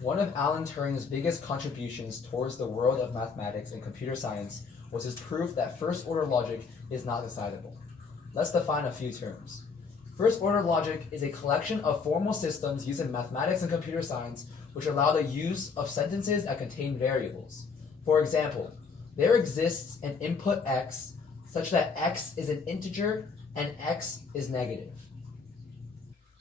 One of Alan Turing's biggest contributions towards the world of mathematics and computer science was his proof that first-order logic is not decidable. Let's define a few terms. First-order logic is a collection of formal systems used in mathematics and computer science which allow the use of sentences that contain variables. For example, there exists an input x such that x is an integer and x is negative.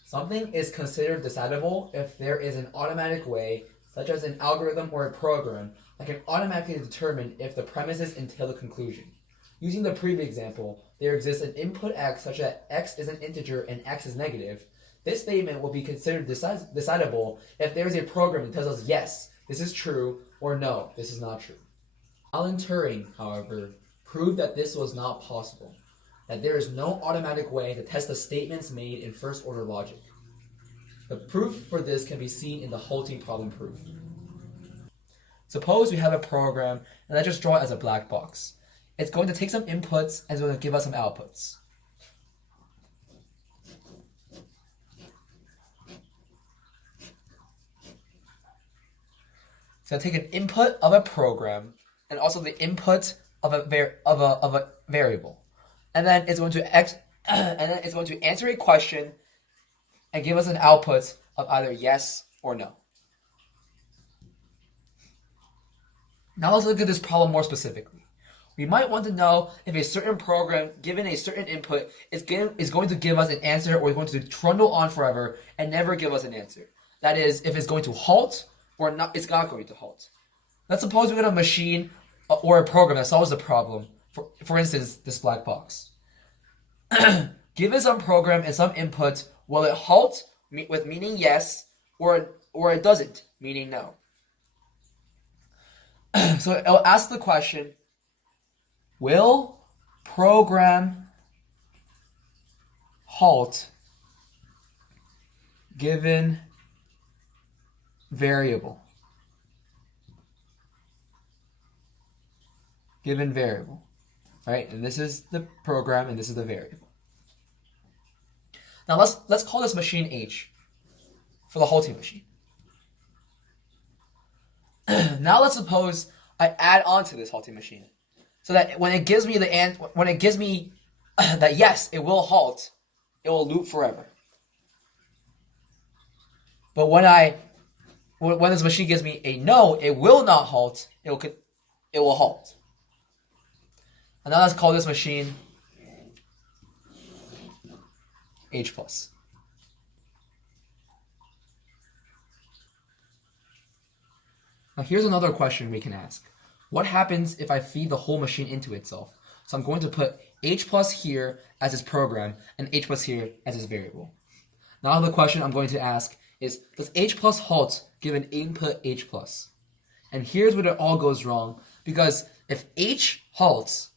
Something is considered decidable if there is an automatic way, such as an algorithm or a program, that can automatically determine if the premises entail a conclusion. Using the previous example, there exists an input x such that x is an integer and x is negative. This statement will be considered decidable if there is a program that tells us yes, this is true, or no, this is not true. Alan Turing, however, proved that this was not possible, that there is no automatic way to test the statements made in first-order logic. The proof for this can be seen in the halting problem proof. Suppose we have a program, and let's just draw it as a black box. It's going to take some inputs and it's going to give us some outputs. It's going to take an input of a program and also the input of a variable, and then it's going to answer a question and give us an output of either yes or no. Now let's look at this problem more specifically. We might want to know if a certain program, given a certain input, is going to give us an answer or is going to trundle on forever and never give us an answer. That is, if it's going to halt or not, it's not going to halt. Let's suppose we got a machine or a program that solves the problem. For instance, this black box. Given some program and some input, will it halt with meaning yes, or it doesn't, meaning no? So it'll ask the question, will program halt given variable? Given variable, right? And this is the program and this is the variable. Now let's call this machine H for the halting machine. Now let's suppose I add on to this halting machine, so that when it gives me that yes, it will halt, it will loop forever. But when this machine gives me a no, it will not halt, it will halt. And now let's call this machine H+. Now here's another question we can ask. What happens if I feed the whole machine into itself? So I'm going to put H+ here as its program and H+ here as its variable. Now the question I'm going to ask is, does H+ halt given input H+? And here's where it all goes wrong, because if H halts,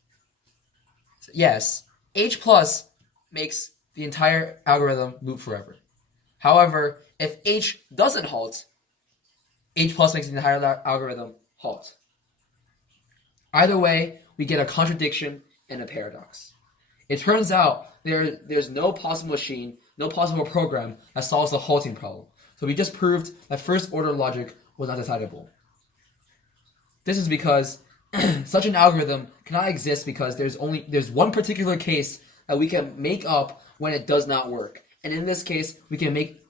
yes, H+ makes the entire algorithm loop forever. However, if H doesn't halt, H+ makes the entire algorithm halt. Either way, we get a contradiction and a paradox. It turns out there's no possible machine, no possible program that solves the halting problem. So we just proved that first-order logic was not decidable. This is because such an algorithm cannot exist because there's one particular case that we can make up when it does not work. And in this case, we can make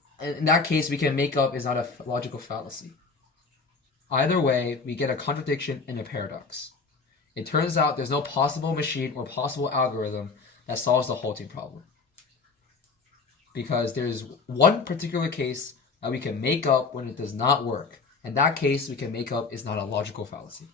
up is not a logical fallacy. Either way, we get a contradiction and a paradox. It turns out there's no possible machine or possible algorithm that solves the halting problem, because there's one particular case that we can make up when it does not work, and that case we can make up is not a logical fallacy.